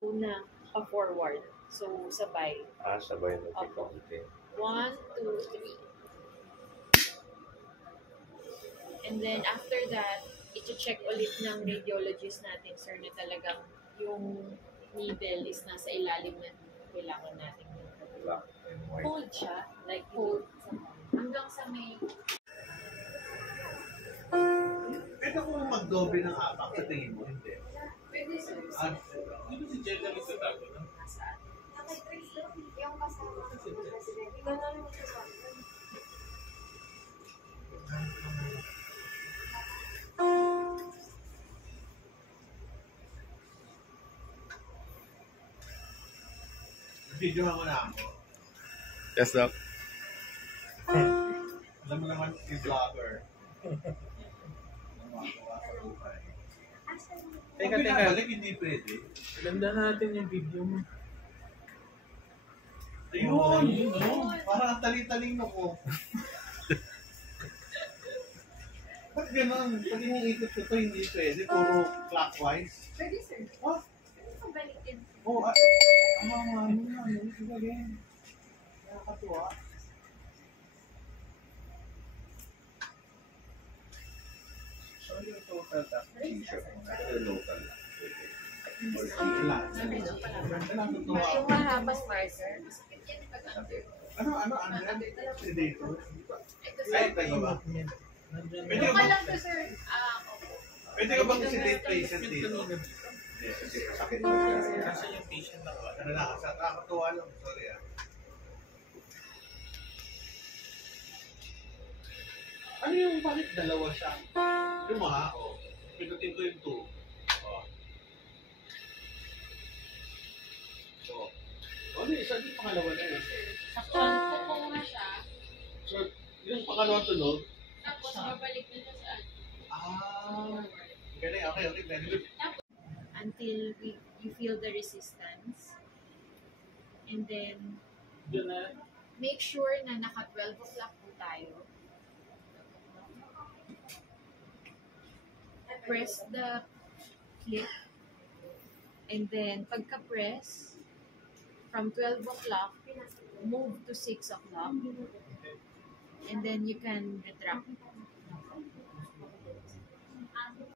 Una, pa-forward. So, sabay. Sabay na Opo. konti. 1, 2, 3. And then, after that, i-check ulit ng radiologist natin, sir, na talagang yung needle is nasa ilalim na kailangan natin. Black and white. Hold siya, like hold hanggang sa may... Pwede ko mag-doble ng apak sa tingin mo, hindi. Pwede, sir. Hindi si Jen na nagtatago na. Yung kasama ko sa president, gano'n rin siya sa akin. Video mo na ako. Yes, Doc. Alam mo naman, yung vlogger. Namagawa sa buhay. Teka, Pag teka. binabalik, hindi pwede. Ganda natin yung video mo. Ayun! Parang ang tali-talino ko. Ba't gano'n? Pag iniikot ko ito, hindi pwede. Puro clockwise. Pwede, sir. Oh, Pwede ko balikin. oh, ano na, ito again. Nakakatuwa. So, yung total taxation mo na local lang. Wala. Ganda lang, totoo. Yung mahabas marker. Ano, sedator? Ito, Ay, sir. tayo ba? Nandyan Pwede Yung ka ba? lang to, sir. Opo. Pwede ka bang sedate patient dito? Yes, kasi sakit mo siya. Kasi yung patient na ko. Ano na, nakakatuwa lang. Sorry ah. Ano yung bakit dalawa siya? Yung mga, pindutin ko yung 2. Ano yung isa yung pangalawa na yun? Saktuan ko nga siya. So, yung pangalawa tunog? Tapos, babalik na siya sa Galing, okay, very good. until you feel the resistance. And then, Yun na. make sure na naka 12 o'clock po tayo. Press the click. And then, pagka-press, from 12 o'clock, move to 6 o'clock. And then you can retract